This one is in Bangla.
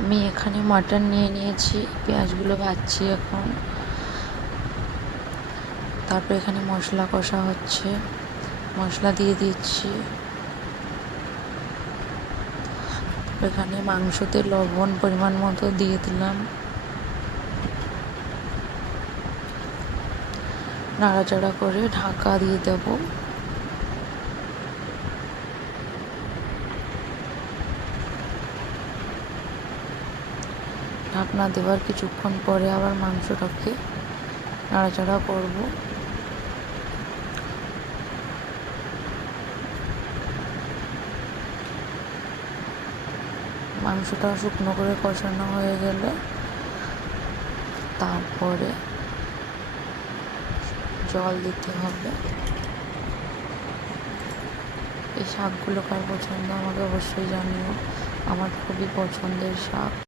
আমি এখানে মাটন নিয়ে নিয়েছি, পেঁয়াজগুলো ভাজছি এখন। তারপর এখানে মশলা কষা হচ্ছে, মশলা দিয়ে দিচ্ছি। এখানে মাংসতে লবণ পরিমাণ মতো দিয়ে দিলাম, নাড়াচাড়া করে ঢাকা দিয়ে দেব। ঢাকনা দেওয়ার কিছুক্ষণ পরে আবার মাংসটাকে নাড়াচাড়া করব। মাংসটা শুকনো করে কষানো হয়ে গেলে তারপরে জল দিতে হবে। এই শাকগুলো কার পছন্দ আমাকে অবশ্যই জানিও, আমার খুবই পছন্দের শাক।